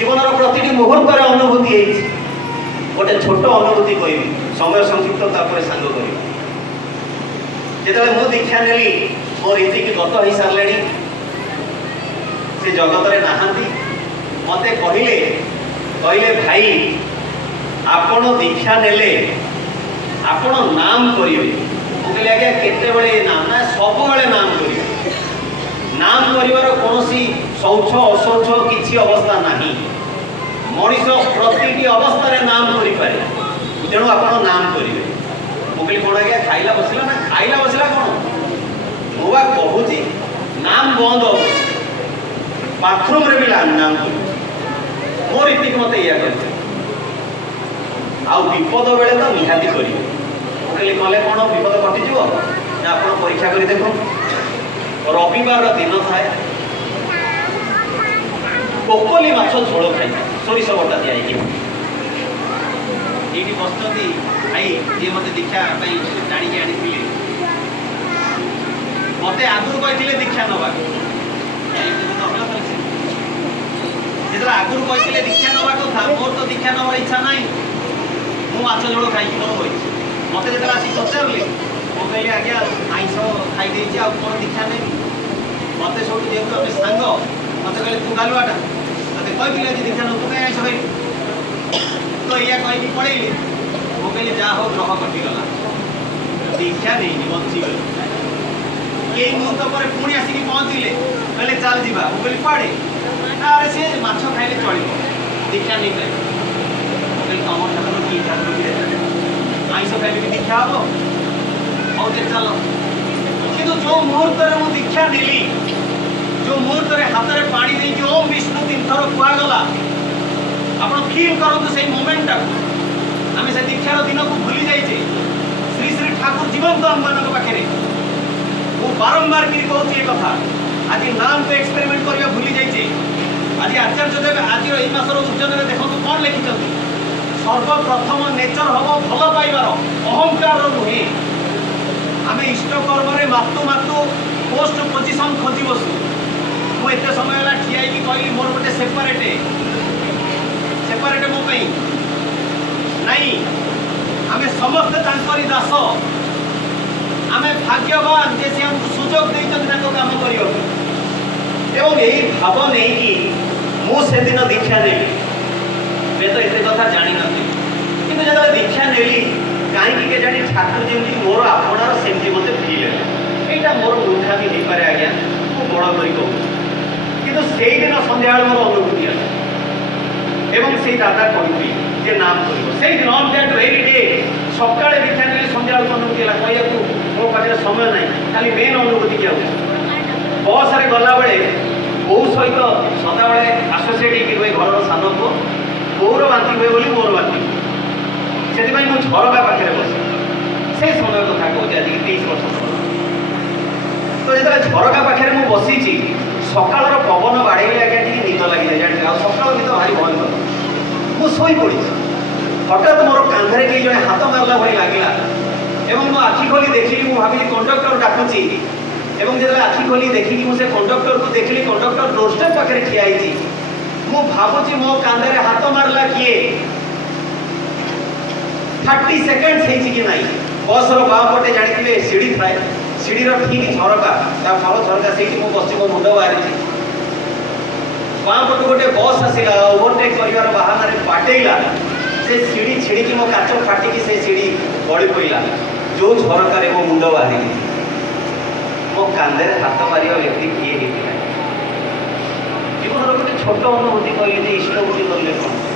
जीवन प्रति मुहूर्त अनुभूति गोटे छोट अनुभूति कहबी समय संक्षिप्त सांग कर जो मु दीक्षा नेली मो रीति की गत हो सारे से जगत में नहांती मते कहले भाई आपण दीक्षा नेले आपण नाम करेंगे मुझे आज्ञा केते नाम ना सब नाम करेंगे नाम कर कौन शौच अशौच किसी अवस्था नहीं मनीष प्रति अवस्था नाम करें तेणु आप नाम करेंगे मुझे कौन आज्ञा खाइला बसला ना खाइला बसला कौन मुझे कहूँ नाम बंद बाथरूम रे भी नाम कर मो रीति मत या कर विपद बेले तो निहाती करेंगे मुझे कले कौन विपद कटिज आप परीक्षा कर देख रविवार दिन थाए कोकली माछ झोल खाई सोरिष बटा दिखाई ये बसती भाई जी मत दीक्षा जाणी आनी मत आगुरी कहते दीक्षा नवा जो आगुरी कहते दीक्षा नवा कथा मोर तो दीक्षा नवार इच्छा ना मु माछ झोल खाई मोर बही मत जो आसिक पचारे मुझे कहली आज्ञा आईस खाई कौन दीक्षा नहीं मत सब जेहतु आम सांग मत कहले तू गालुआटा मत कही आज दीक्षा न तू कहीं आईस खाई तो या कहीं पड़ेली मुझे कहली जहाँ हो ग्रह कटिगला दीक्षा नहीं बचीगल कई मुहूर्त पर पुणी आसिक पहुँचले कहले चल जा मुझे कहली कड़े अरे सी माछ खाइले चलो दीक्षा नहीं खाए मुझे तुम ठाकुर कि ठाकुर आईस खाइले भी दीक्षा हम और चल कि जो मुहूर्त में दीक्षा नेली जो मुहूर्त में हाथ में पानी नहीं ओम विष्णु 3 थर कहगला आप फील करूँ से मोमेंट आम से दीक्षार दिन को भूली जाइए श्री श्री ठाकुर जीवंत आम मान पाखे वो बारंबार कि कहूँ ये कथा आज नाम को एक्सपेरिमेंट करवा भूली जाइए आज आचार्य देव आज मसर उज्जैन में देखो कौन लिखिं सर्वप्रथम नेचर हम भल पाइबार अहंकार नुहे आम इष्टकर्म मातु मातु पोस्ट पोजिशन खोजी बसु मुझे समय है ठिया कहली मोर गोटे सेपरेट मो नहीं आम समस्ते दास आम भाग्यवान जे से हमको सुजोग देते काम कर यही भाव नहीं कि मुझे दिन दीक्षा नेली मैं तो ये कथा जानी नी कि जो दीक्षा नेली कहीं के जानी ठाकुर जमी मोर आपणार सेमती मत फिल है यहाँ मोर मूर्खामी हो पाए आज्ञा मुझे बड़ कर कहूँ कि दिन सन्ध्या मोर अनुभूति है से दादा कहते नाम कर दिन ऑन दैट वेरी डे सकाଳେ दीक्षा ने सन्ध्या अनुभूति है कहू मो पाखे समय ना खाली मेन अनुभूति क्या बस रे गला बेले बो सहित सदा बेले आसोसीएट हुए घर सान पुओ बोर बांति हुए बोली मोर बांति से झरका पाखे बस से समय कथा कहूँ आज 23 वर्ष तो जो झरका पाखे मुझे बसी सकाल पवन बाड़े आज्ञा टी निद लगे जाए आ सकाल निद भारी भयंकर मुझे शोई पड़ी हठात मोर कांधे कई जड़े हाथ मारला भाई लगे मो आखि खोली देखी मुझे भावी कंडक्टर डाकुची जो आखि खोली देखी मुझे कंडक्टर को देखली कंडक्टर डोरस्टेप पाखे ठिया मु भावुची मो कांधे हाथ मारला किए 30 सेकेंड्स कि ना बस बाँ पटे जानी सीढ़ी थाए सीढ़ीर ठीक झरका फल झरका से बस मो मुंड बाहरी बाँ पटू गोटे बस आसला ओवरटेक कर बाहाना बाटेला से सीढ़ी छिड़ी मो काच फाटिकी से सीढ़ी गड़ी पड़ा जो झरकार मो मुंड बाहरी मो कांधे हाथ मार व्यक्ति किए जीवन गोटे छोट अनुभूति कहली इष्ट बुद्धि कले कौन